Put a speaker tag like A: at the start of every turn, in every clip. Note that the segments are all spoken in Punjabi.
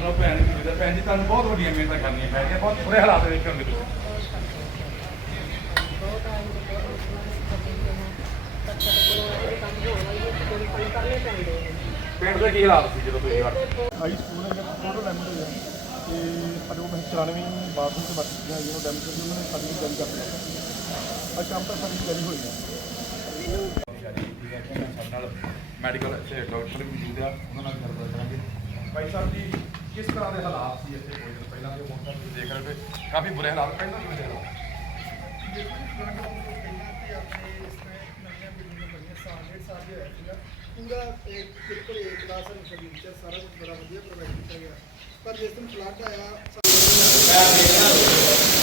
A: ਤੁਹਾਨੂੰ ਬਹੁਤ ਵੱਡੀਆਂ ਮਿਹਨਤਾਂ ਕਰਨੀਆਂ ਪੈ ਰਹੀਆਂ ਬਹੁਤ ਬੁਰੇ ਹਾਲਾਤ ਦੇ ਵਿੱਚ ਹੋਣਗੇ ਤੁਸੀਂ।
B: ਬਹੁਤ ਆ ਜੀ ਬਹੁਤ ਮੁਸ਼ਕਲਾਂ ਸੀ ਸਾਡੇ ਕੋਲ ਇਹ ਕੰਮ ਹੋਣਾ ਹੀ ਹੈ ਜਿਹੜੇ ਕੰਮ ਕਰਨੇ ਪੈਂਦੇ ਨੇ
A: ਪਿੰਡ ਦੇ ਕੀ ਹਾਲਾਤ ਸੀ ਜਦੋਂ ਤੁਸੀਂ
B: ਤੇ ਬਹੁਤ
C: ਹਾਈ ਸਕੂਲ ਹੈ ਜਿਹੜਾ ਟੋਟਲ ਡੈਮੇਜ ਹੋਇਆ ਤੇ ਸਾਡੇ ਕੋਲ 94 ਬਾਥਰੂਮ ਤੇ ਬਾਕੀ ਚੀਜ਼ਾਂ ਜਿਹਨੂੰ ਡੈਮੇਜ ਕਰਕੇ ਉਹਨਾਂ ਨੇ ਸਾਡੀ ਜਾਰੀ ਕਰ ਦਿੱਤਾ। ਅੱਜ ਸ਼ਾਮ ਤੱਕ ਸਾਡੀ ਜਾਰੀ ਹੋਈ ਹੈ
A: ਠੀਕ ਹੈ ਕਿ ਸਾਡੇ ਨਾਲ ਮੈਡੀਕਲ ਇੱਥੇ ਡਾਕਟਰ ਵੀ ਮੌਜੂਦ ਆ ਉਹਨਾਂ ਨਾਲ ਗੱਲਬਾਤ ਕਰਾਂਗੇ। ਭਾਈ ਸਾਹਿਬ ਜੀ ਕਿਸ ਤਰ੍ਹਾਂ ਦੇ ਹਾਲਾਤ ਸੀ ਇੱਥੇ ਕੋਈ ਦਿਨ ਪਹਿਲਾਂ ਦੇ ਹੁਣ ਤੱਕ ਤੁਸੀਂ ਦੇਖ ਰਹੇ ਹੋ ਕਾਫੀ ਬੁਰੇ ਹਾਲਾਤ ਪਹਿਲਾਂ ਕਿਵੇਂ ਦੇ ਹਾਲਾਤ
C: ਪੂਰਾ ਇੱਕ ਬਿਲਕੁਲ ਇੱਕ ਕਲਾਸ ਹੈ ਫਰਨੀਚਰ ਸਾਰਾ ਕੁਝ ਬੜਾ ਵਧੀਆ ਪ੍ਰੋਵਾਈਡ ਕੀਤਾ ਗਿਆ। ਪਰ ਜਿਸ ਦਿਨ ਫਲੱਡ ਆਇਆ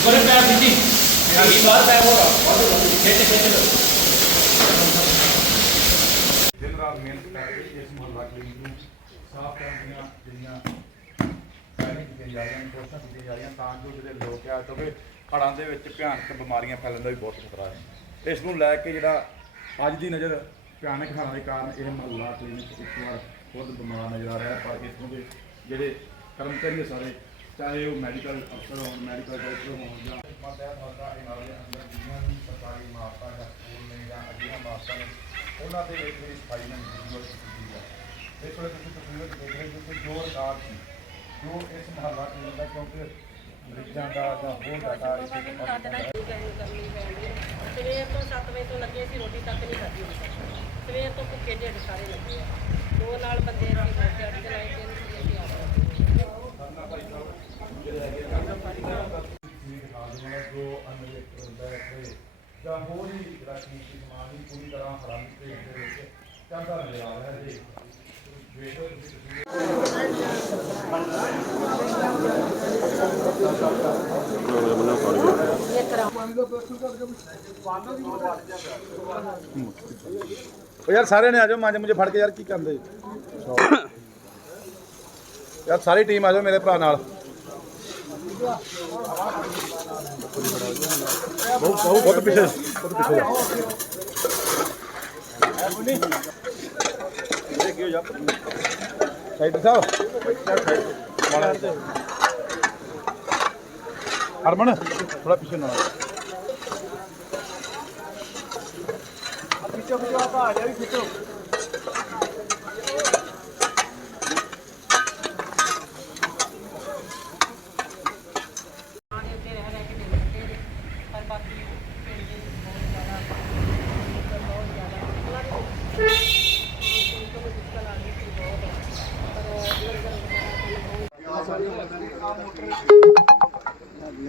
D: ਬੜੇ ਪੈਰ ਦਿੱਤੀ। ਇਹ ਬਾਹਰ ਪੈਰ ਹੋ ਰਹਾ ਖਿੱਚ ਲੋ
A: ਦਿਨ ਰਾਤ ਮਿਹਨਤ ਕਰਕੇ ਇਸ ਮੁਹੱਲਾ ਕਲੀਨਿਕ ਨੂੰ ਸਾਫ਼ ਕਰਨ ਦੀਆਂ ਜਿਹੜੀਆਂ ਪਹਿਲਾਂ ਕੀਤੀਆਂ ਜਾ ਰਹੀਆਂ ਕੋਸ਼ਿਸ਼ਾਂ ਕੀਤੀਆਂ ਜਾ ਰਹੀਆਂ ਤਾਂ ਜੋ ਜਿਹੜੇ ਲੋਕ ਆ ਕਿਉਂਕਿ ਹੜ੍ਹਾਂ ਦੇ ਵਿੱਚ ਭਿਆਨਕ ਬਿਮਾਰੀਆਂ ਫੈਲਣ ਦਾ ਵੀ ਬਹੁਤ ਖਤਰਾ ਹੈ ਇਸ ਨੂੰ ਲੈ ਕੇ ਜਿਹੜਾ ਅੱਜ ਦੀ ਨਜ਼ਰ ਭਿਆਨਕ ਹੜ੍ਹਾਂ ਦੇ ਕਾਰਨ ਇਹ ਮੁਹੱਲਾ ਕਲੀਨਿਕ ਇੱਕ ਵਾਰ ਖੁਦ ਬਿਮਾਰ ਨਜ਼ਰ ਆ ਰਿਹਾ ਪਰ ਇੱਥੋਂ ਦੇ ਜਿਹੜੇ ਕਰਮਚਾਰੀ ਆ ਸਾਰੇ ਚਾਹੇ ਉਹ ਮੈਡੀਕਲ ਅਫਸਰ ਹੋਣ ਮੈਡੀਕਲ ਡਾਕਟਰ ਹੋਣ ਜਾਂ ਮਾਤਾ ਮਾਤਾ ਇਹਨਾਂ ਦੇ ਅੰਦਰ ਜਿੰਨੀਆਂ ਵੀ ਸਰਕਾਰੀ ਇਮਾਰਤਾਂ ਜਾਂ ਸਕੂਲ ਨੇ ਜਾਂ ਅਜਿਹੀਆਂ ਇਮਾਰਤਾਂ ਨੇ ਉਹਨਾਂ ਦੇ ਵਿੱਚ ਵੀ ਸਫ਼ਾਈ ਨਾਲ ਜ਼ਰੂਰਤ ਕੀਤੀ ਹੈ ਇਸ ਵੇਲੇ ਤੁਸੀਂ ਤਸਵੀਰ ਦੇਖ ਰਹੇ ਹੋ ਕਿ ਜੋ ਰਿਕਾਰਡ ਸੀ ਜੋ ਇਸ ਮਹੱਲਾ ਕਲੀਨਿਕ ਦਾ ਕਿਉਂਕਿ ਮਰੀਜ਼ਾਂ ਦਾ ਜਾਂ ਹੋਰ ਡਾਟਾ ਇੱਥੇ
B: ਕਰਨੀ ਪੈਂਦੀ ਹੈ। ਸਵੇਰ ਤੋਂ 7 ਵਜੇ ਤੋਂ ਲੱਗੇ ਸੀ ਰੋਟੀ ਤੱਕ ਨਹੀਂ ਖਾਧੀ ਤੱਕ ਸਵੇਰ ਤੋਂ ਭੁੱਖੇ ਢਿੱਡ ਸਾਰੇ ਲੱਗੇ ਆ। ਦੋ ਨਾਲ ਬੰਦੇ ਦੀ ਦਿਹਾੜੀ ਚਲਾਈ ਤੇ ਅਸੀਂ ਆਪ
A: ਜੋ ਅਨਲਿਕ ਬੈਠੇ ਜਾਂ ਹੋਰ ਹੀ ਜਿਹੜਾ ਕੀਮਤੀ ਸਮਾਨ ਹੀ ਪੂਰੀ ਤਰ੍ਹਾਂ ਹਰਾਮ ਦੇ ਵਿੱਚ ਚੰਦਾ ਨਜ਼ਰ ਆ ਰਿਹਾ ਹੈ ਜੀ। ਵੇਖੋ
C: ਯਾਰ ਸਾਰੇ ਨੇ ਆ ਜਾਓ, ਮਾਂਜ ਮੁਝੇ ਫੜ ਕੇ ਯਾਰ, ਕੀ ਕਰਦੇ? ਯਾਰ ਸਾਰੀ ਟੀਮ ਆ ਜਾਓ ਮੇਰੇ ਭਰਾ ਨਾਲ। ਬਹੁਤ ਬਹੁਤ ਬਹੁਤ ਪਿੱਛੇ। ਬਹੁਤ ਪਿੱਛੇ। ਜਾ ਸਾਈਡ ਸਾਹਿਬ ਮਾੜਾ ਜਿਹਾ। ਹਰਮਨ ਥੋੜਾ ਪਿੱਛੇ ਨਾ ਪਿੱਛੇ ਪਿੱਛੇ ਆ ਜਾ ਵੀ ਖਿੱਚੋ
B: ਥਾਂ ਦੇ ਉੱਤੇ ਰਹਿ ਰਹਿ ਕੇ ਦਿਨ ਕੱਟੇ ਨੇ ਪਰ ਬਾਕੀ ਪਿੰਡ ਦੇ ਵਿੱਚ ਬਹੁਤ ਜ਼ਿਆਦਾ ਬਹੁਤ ਜ਼ਿਆਦਾ ਉਹਨਾਂ ਦੇ ਵਿੱਚ ਕੋਈ ਮੁਸ਼ਕਲ ਆ ਗਈ ਸੀ ਬਹੁਤ ਪਰ ਲੰਗਰ ਵਗੈਰਾ ਸਾਨੂੰ ਬਹੁਤ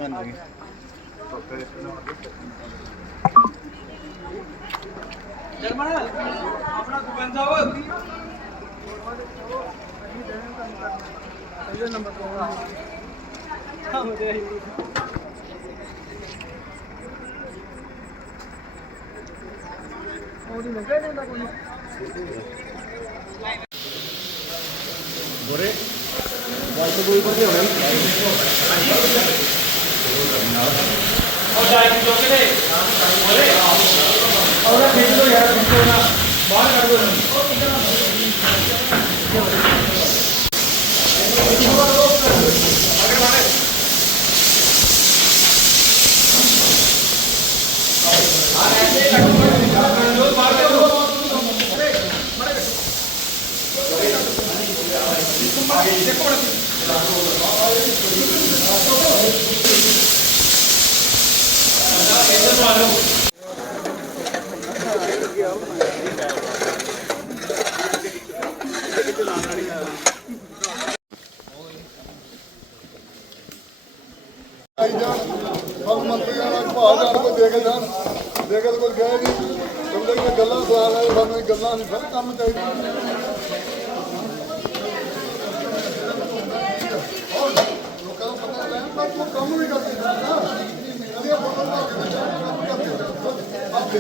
D: ਉਹ ਜਾਈ ਚੁੱਕ ਦੇ ਬੋਲੇ ਉਹਦਾ ਖਿੱਚ ਲੋ ਯਾਰ ਖਿੱਚ ਲੋ ਨਾ ਬਾਹਰ ਕੱਢ ਦੋ ਇਹਨੂੰ
C: ਆਈ ਜਾਣ ਸਭ ਮੰਤਰੀਆਂ ਨਾਲ ਭਾਗ ਜਾਣ ਕੋਈ ਦੇ ਕੇ ਜਾਣ ਦੇ ਕੇ ਕੋਈ ਗਏ ਨਹੀਂ। ਬੰਦੇ ਦੀਆਂ ਗੱਲਾਂ ਸੁਣਾ ਲੈ ਸਾਨੂੰ ਗੱਲਾਂ ਨਹੀਂ, ਫਿਰ ਕੰਮ ਚਾਹੀਦਾ ਲੋਕਾਂ ਨੂੰ ਪਤਾ ਲੈ ਪਰ ਤੂੰ ਕੰਮ ਵੀ ਕਰਦੇ ਨਾ ਅਰੇ ਫੋਟੋ ਲਾ ਕੇ ਕੰਮ ਕਰਦੇ ਆਪੇ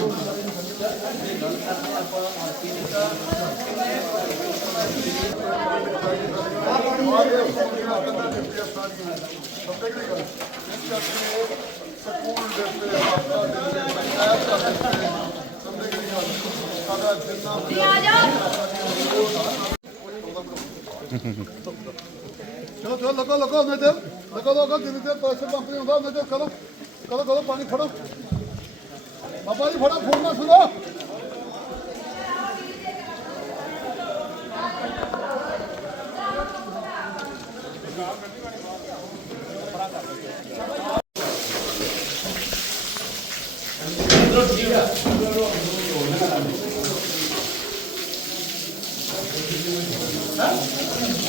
C: ਸਕੂਲ ਦੇ ਤੇ ਆਪਣਾ ਦੇ ਪੰਚਾਇਤ ਦਾ ਸਮਝੇ ਕਿ ਗੱਲ ਸਾਡਾ ਜਿੰਨਾ ਚਲੋ ਚਲੋ ਲੱਗੋ ਲੱਗੋ ਉਹਨੇ ਤੇ। ਲੱਗੋ ਲੱਗੋ ਜਿੰਨੇ ਤੇ ਪੈਸੇ ਪੰਪ ਨਹੀਂ ਹੁੰਦਾ ਉਹਨੇ ਤੇ ਕਰੋ ਕਰੋ ਕਰੋ ਪਾਣੀ ਫੜੋ। ਬਾਬਾ ਜੀ, ਫੜੋ, ਫੋਨ ਨਾ ਸੁਣੋ।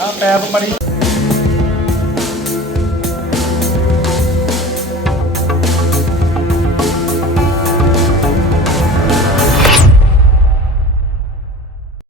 A: ਆ ਪੈਪ ਮੜੀ